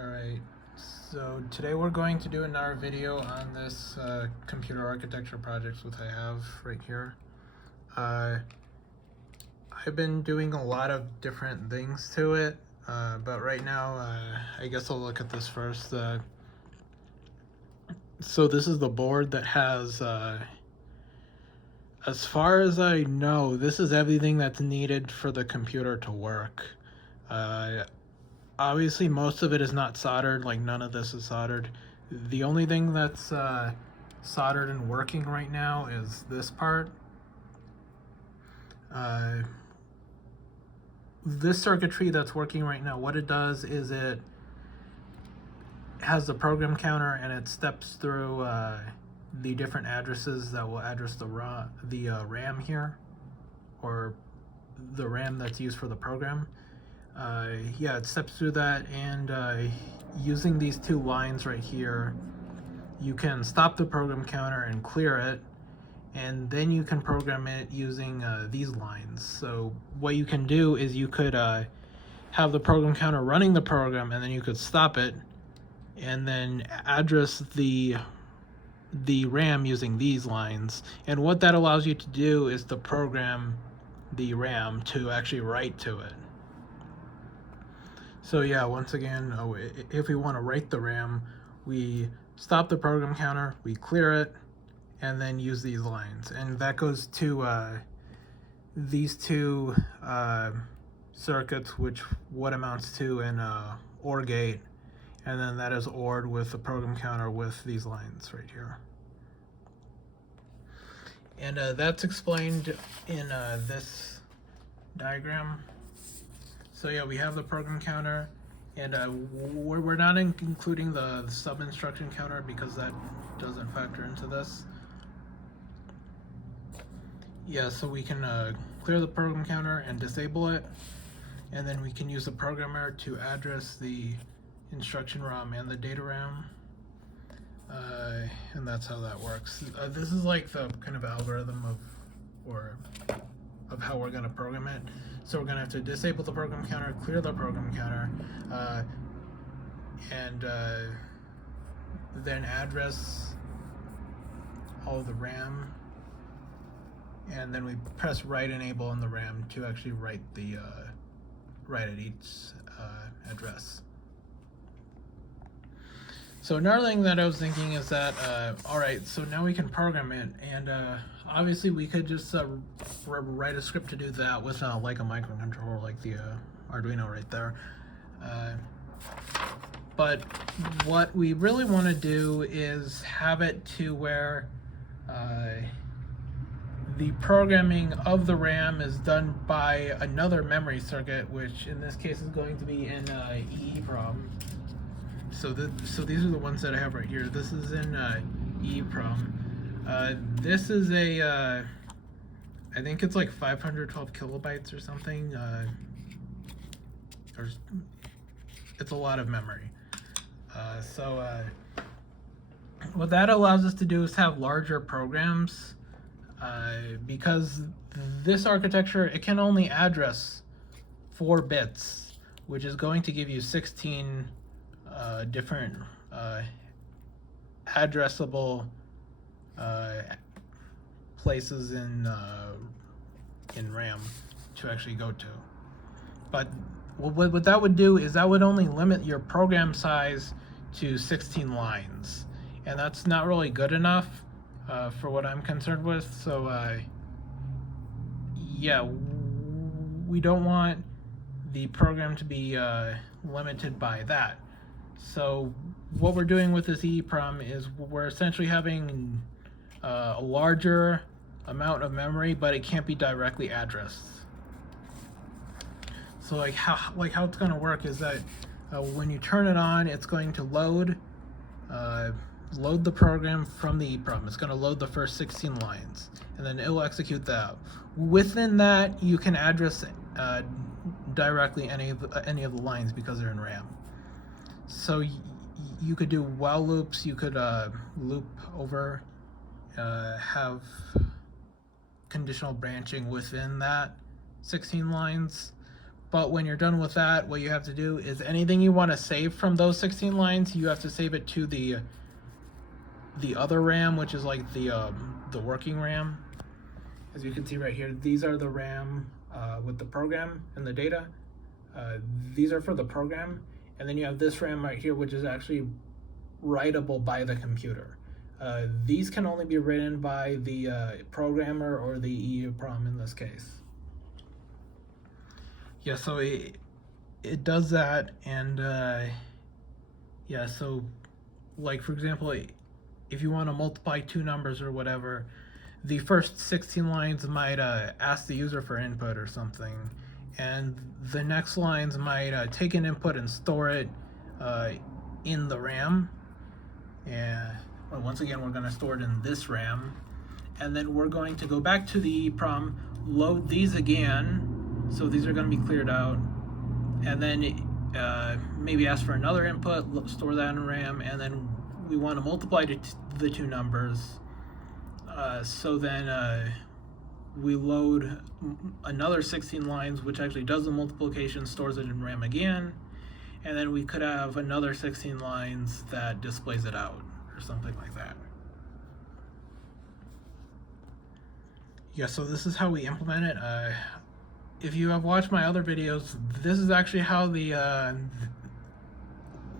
Alright, so today we're going to do another video on this computer architecture project which I have right here. I've been doing a lot of different things to it, but right now I guess I'll look at this first. So this is the board that has, as far as I know, this is everything that's needed for the computer to work. Obviously, most of it is not soldered, like none of this is soldered. The only thing that's soldered and working right now is this part. This circuitry that's working right now, what it does is it has the program counter and it steps through the different addresses that will address the RAM here, or the RAM that's used for the program. Yeah, it steps through that, and using these two lines right here, you can stop the program counter and clear it, and then you can program it using these lines. So what you can do is you could have the program counter running the program, and then you could stop it and then address the RAM using these lines. And what that allows you to do is to program the RAM to actually write to it. So yeah, once again, if we want to write the RAM, we stop the program counter, we clear it, and then use these lines. And that goes to these two circuits, which what amounts to an OR gate, and then that is ORed with the program counter with these lines right here. And that's explained in this diagram. So yeah, we have the program counter, and we're not including the sub instruction counter because that doesn't factor into this. Yeah, so we can clear the program counter and disable it, and then we can use the programmer to address the instruction ROM and the data RAM, and that's how that works. This is like the kind of algorithm of how we're going to program it. So we're going to have to disable the program counter, clear the program counter, and then address all the RAM, and then we press write enable on the RAM to actually write at each address. So another thing that I was thinking is that, alright, so now we can program it, and obviously we could just write a script to do that with like a microcontroller, like the Arduino right there. But what we really want to do is have it to where the programming of the RAM is done by another memory circuit, which in this case is going to be in EEPROM. So these are the ones that I have right here. This is in EEPROM. This is a, I think it's like 512 kilobytes or something. It's a lot of memory. What that allows us to do is have larger programs, because this architecture, it can only address 4 bits, which is going to give you 16 different addressable places in RAM to actually go to. But what that would do is that would only limit your program size to 16 lines, and that's not really good enough for what I'm concerned with. So yeah, we don't want the program to be limited by that. So what we're doing with this EEPROM is we're essentially having a larger amount of memory, but it can't be directly addressed. So like how it's going to work is that when you turn it on, it's going to load the program from the EEPROM. It's going to load the first 16 lines, and then it'll execute that. Within that, you can address directly any of the lines because they're in RAM. So you could do while loops, you could loop over, have conditional branching within that 16 lines, But when you're done with that, what you have to do is anything you want to save from those 16 lines, you have to save it to the other RAM, which is like the working RAM. As you can see right here, these are the RAM with the program and the data. These are for the program, and then you have this RAM right here, which is actually writable by the computer. These can only be written by the programmer or the EEPROM in this case. Yeah, so it does that, and yeah, so like for example, if you want to multiply two numbers or whatever, the first 16 lines might ask the user for input or something, and the next lines might take an input and store it in the RAM. And well, once again, we're going to store it in this RAM, and then we're going to go back to the EEPROM, load these again, so these are going to be cleared out, and then maybe ask for another input, store that in RAM, and then we want to multiply the two numbers. So then we load another 16 lines, which actually does the multiplication, stores it in RAM again, and then we could have another 16 lines that displays it out or something like that. Yeah, so this is how we implement it. If you have watched my other videos, this is actually how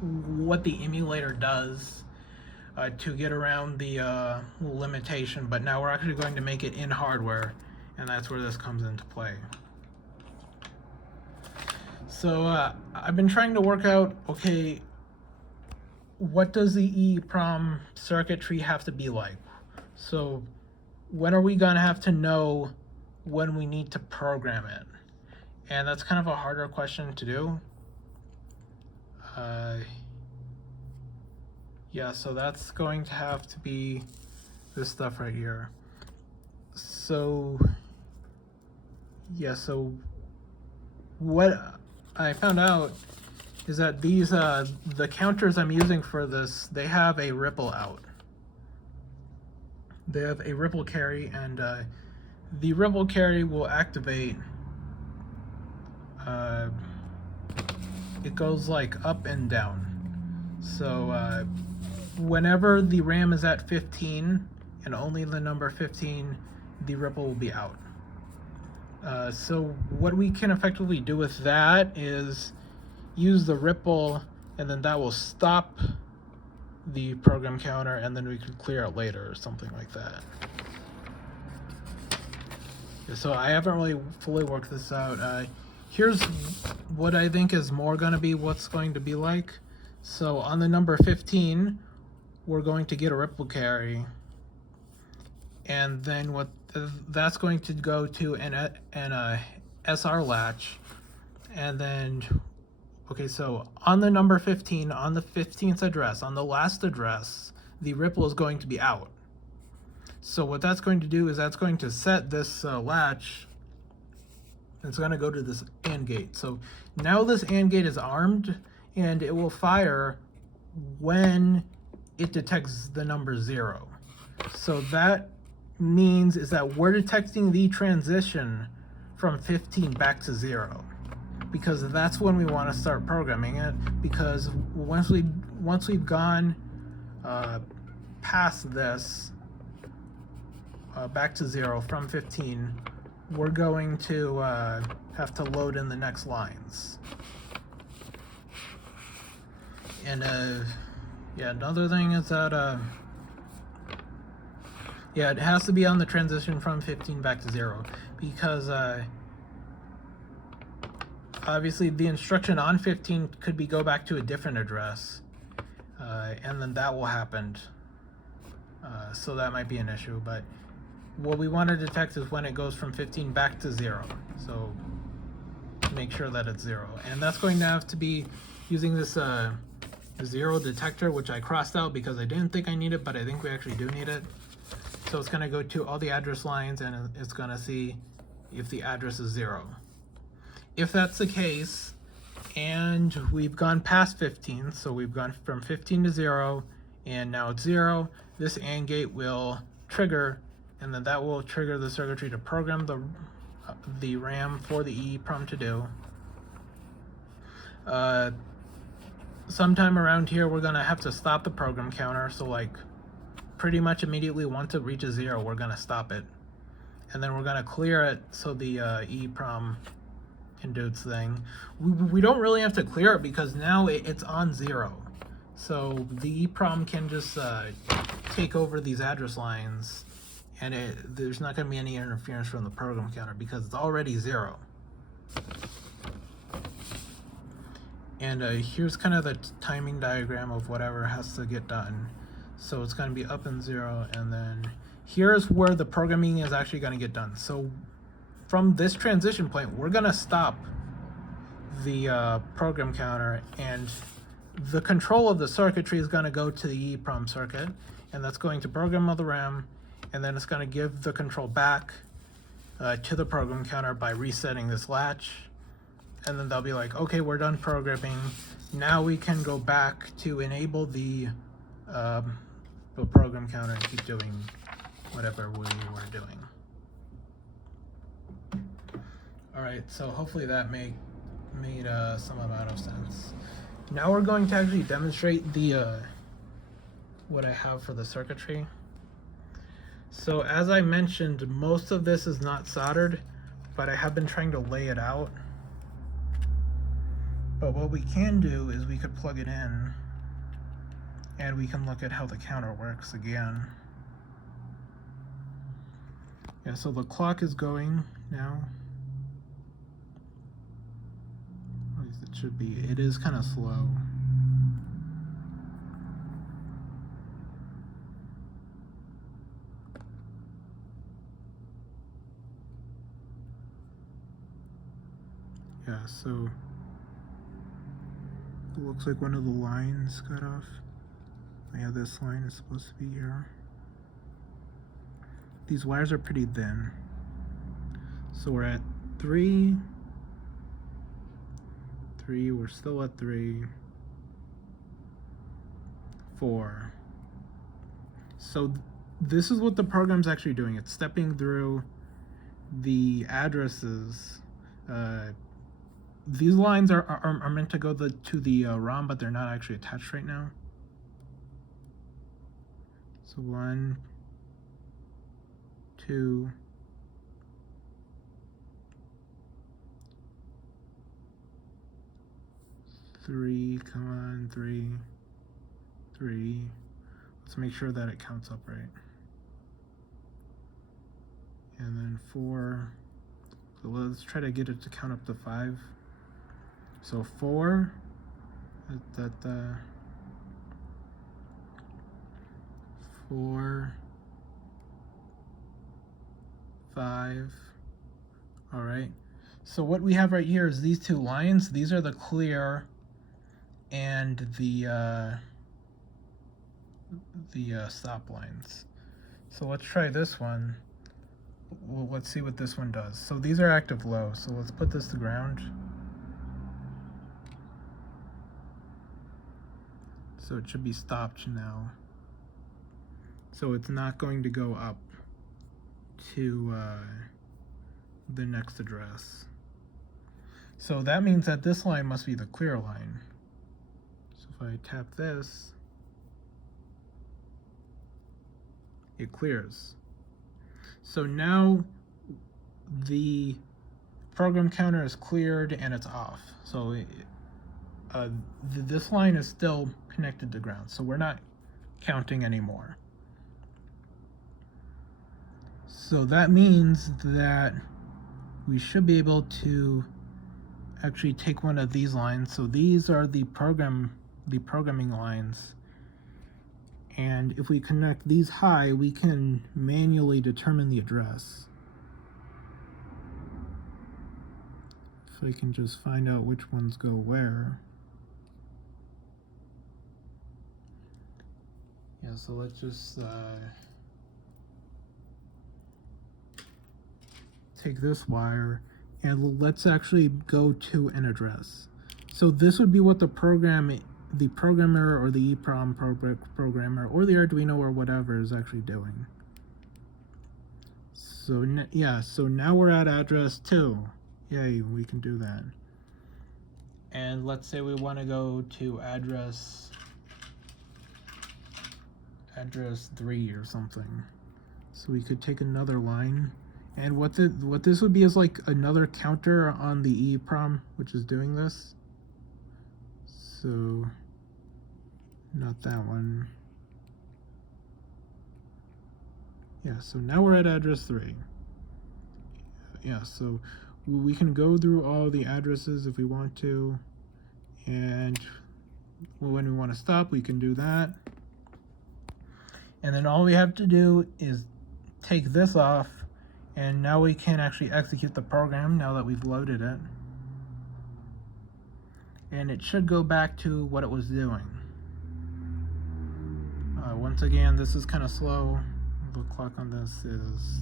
what the emulator does to get around the limitation, but now we're actually going to make it in hardware, and that's where this comes into play. So I've been trying to work out, okay, what does the EEPROM circuitry have to be like? So when are we gonna have to know when we need to program it? And that's kind of a harder question to do. Yeah, so that's going to have to be this stuff right here. So yeah, so what I found out is that these the counters I'm using for this, they have a ripple out. They have a ripple carry, and the ripple carry will activate. It goes like up and down. So whenever the RAM is at 15 and only the number 15, the ripple will be out. So what we can effectively do with that is use the ripple, and then that will stop the program counter, and then we could clear it later or something like that. Yeah, so I haven't really fully worked this out. Here's what I think is more going to be what's going to be like. So on the number 15, we're going to get a ripple carry, and then what that's going to go to an SR latch, and then okay, so on the number 15, on the 15th address, on the last address, the ripple is going to be out. So what that's going to do is that's going to set this latch. It's going to go to this AND gate. So now this AND gate is armed, and it will fire when it detects the number 0. So that means is that we're detecting the transition from 15 back to 0, because that's when we want to start programming it, because once we've gone past this back to 0 from 15, we're going to have to load in the next lines. And yeah, another thing is that yeah, it has to be on the transition from 15 back to 0, because obviously the instruction on 15 could be go back to a different address, and then that will happen. So that might be an issue, but what we want to detect is when it goes from 15 back to 0. So make sure that it's 0. And that's going to have to be using this 0 detector, which I crossed out because I didn't think I need it, but I think we actually do need it. So it's going to go to all the address lines, and it's going to see if the address is 0. If that's the case, and we've gone past 15, so we've gone from 15 to 0, and now it's 0, this AND gate will trigger, and then that will trigger the circuitry to program the RAM for the EEPROM to do. Sometime around here, we're gonna have to stop the program counter. So like pretty much immediately once it reaches 0, we're gonna stop it. And then we're gonna clear it so the EEPROM can do its thing. We don't really have to clear it because now it's on 0. So the EEPROM can just take over these address lines, and there's not gonna be any interference from the program counter because it's already 0. And here's kind of the timing diagram of whatever has to get done. So it's going to be up in 0, and then here's where the programming is actually going to get done. So from this transition point, we're going to stop the program counter, and the control of the circuitry is going to go to the EEPROM circuit, and that's going to program of the RAM, and then it's going to give the control back to the program counter by resetting this latch. And then they'll be like, okay, we're done programming. Now we can go back to enable the program counter and keep doing whatever we were doing. All right, so hopefully that made some amount of sense. Now we're going to actually demonstrate the what I have for the circuitry. So as I mentioned, most of this is not soldered, but I have been trying to lay it out. But what we can do is we could plug it in and we can look at how the counter works again. Yeah, so the clock is going now. At least it should be. It is kind of slow. Yeah, so it looks like one of the lines got off. Yeah, this line is supposed to be here. These wires are pretty thin. So we're at 3. We're still at 3. 4. So this is what the program's actually doing. It's stepping through the addresses. These lines are meant to go to the ROM, but they're not actually attached right now. So 1, 2, 3, come on, 3, 3. Let's make sure that it counts up right. And then 4. So let's try to get it to count up to 5. So 4, 4, 5. All right. So what we have right here is these two lines. These are the clear and the stop lines. So let's try this one. Well, let's see what this one does. So these are active low. So let's put this to ground. So it should be stopped now. So it's not going to go up to the next address. So that means that this line must be the clear line. So if I tap this, it clears. So now the program counter is cleared and it's off. So this line is still connected to ground, so we're not counting anymore. So that means that we should be able to actually take one of these lines. So these are the programming lines. And if we connect these high, we can manually determine the address. If I can just find out which ones go where. Yeah, so let's just take this wire and let's actually go to an address. So this would be what the programmer or the EEPROM programmer or the Arduino or whatever is actually doing. So yeah, so now we're at address 2. Yay, we can do that. And let's say we want to go to address 3 or something. So we could take another line, and what this would be is like another counter on the EEPROM, which is doing this. So not that one. Yeah, so now we're at address 3. Yeah, so we can go through all the addresses if we want to, and when we want to stop, we can do that. And then all we have to do is take this off, and now we can actually execute the program now that we've loaded it. And it should go back to what it was doing. Once again, this is kind of slow. The clock on this is,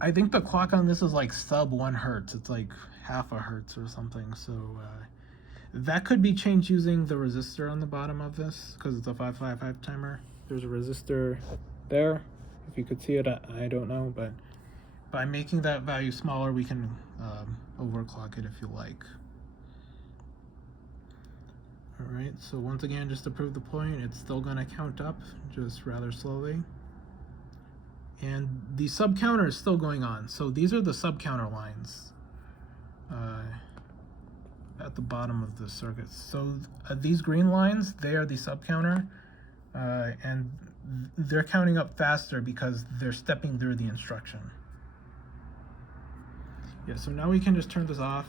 I think the clock on this is like sub 1 hertz. It's like half a hertz or something. So that could be changed using the resistor on the bottom of this, because it's a 555 timer. There's a resistor there. If you could see it, I don't know, but by making that value smaller, we can overclock it if you like. All right, so once again, just to prove the point, it's still going to count up, just rather slowly. And the sub counter is still going on. So these are the sub counter lines at the bottom of the circuit. So these green lines, they are the sub counter, and they're counting up faster because they're stepping through the instruction. Yeah, so now we can just turn this off,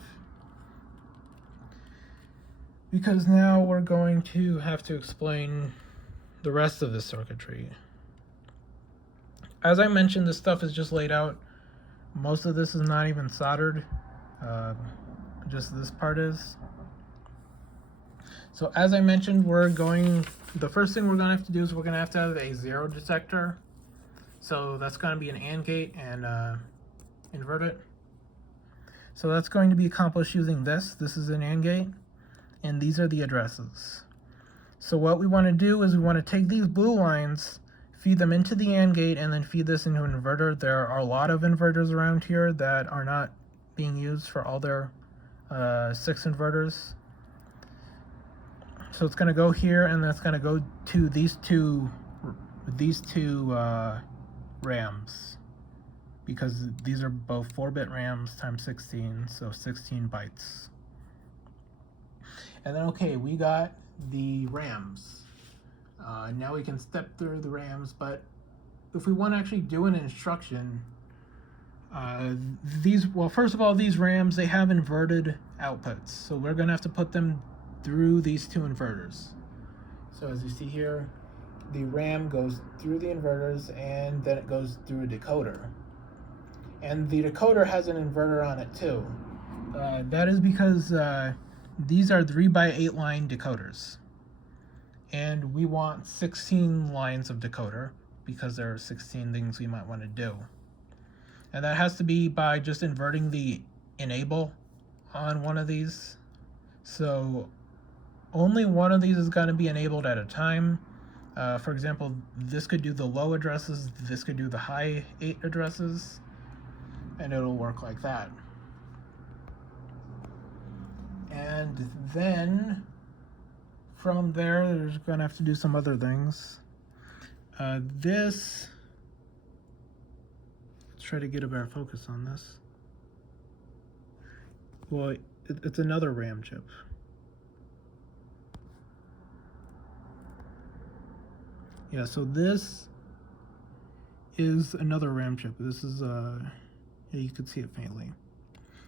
because now we're going to have to explain the rest of the circuitry. As I mentioned, this stuff is just laid out. Most of this is not even soldered. Just this part is. So as I mentioned, the first thing we're going to have to do is we're going to have a zero detector. So that's going to be an AND gate, and invert it. So that's going to be accomplished using this. This is an AND gate, and these are the addresses. So what we want to do is we want to take these blue lines, feed them into the AND gate, and then feed this into an inverter. There are a lot of inverters around here that are not being used for all their 6 inverters. So it's going to go here, and that's going to go to these two RAMs, because these are both 4-bit RAMs times 16, so 16 bytes. And then, okay, we got the RAMs. Now we can step through the RAMs, but if we want to actually do an instruction, first of all, these RAMs, they have inverted outputs, so we're going to have to put them through these 2 inverters. So as you see here, the RAM goes through the inverters, and then it goes through a decoder. And the decoder has an inverter on it too. That is because these are 3x8 line decoders. And we want 16 lines of decoder, because there are 16 things we might want to do. And that has to be by just inverting the enable on one of these. So only one of these is going to be enabled at a time. For example, this could do the low addresses, this could do the high 8 addresses, and it'll work like that. And then from there, there's going to have to do some other things. Let's try to get a better focus on this. Well, it's another RAM chip. Yeah, so this is another RAM chip. This is, you can see it faintly.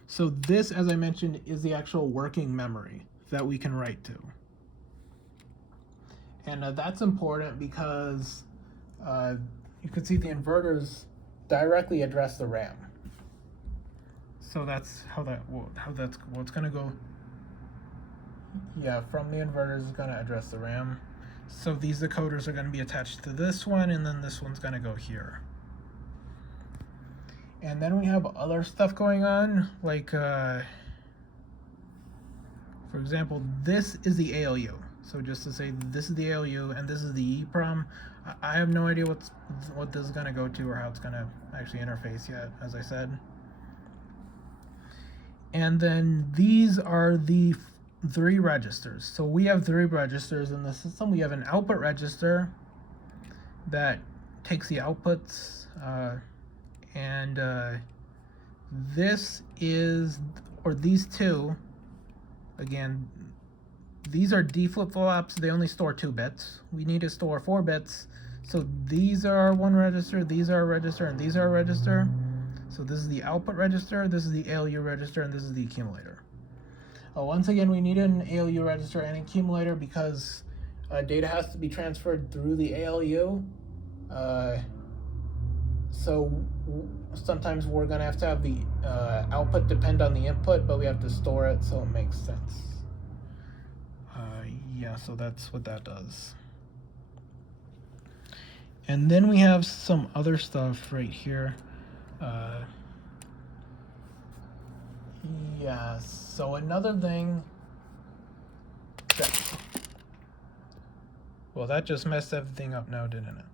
So this, as I mentioned, is the actual working memory that we can write to. And that's important because you can see the inverters directly address the RAM. So that's it's going to go. Yeah, from the inverters is going to address the RAM. So these decoders are going to be attached to this one, and then this one's going to go here. And then we have other stuff going on, like, for example, this is the ALU. So just to say, this is the ALU, and this is the EEPROM. I have no idea what this is going to go to or how it's going to actually interface yet, as I said. And then these are the three registers. So we have three registers in the system. We have an output register that takes the outputs, and this is, or these two, again, these are D flip-flops. They only store 2 bits. We need to store 4 bits. So these are one register, these are a register, and these are a register. So this is the output register, this is the ALU register, and this is the accumulator. Once again, we need an ALU register and accumulator because data has to be transferred through the ALU. So sometimes we're going to have the output depend on the input, but we have to store it so it makes sense. Yeah, so that's what that does. And then we have some other stuff right here. Yeah, so another thing that, well, that just messed everything up now, didn't it?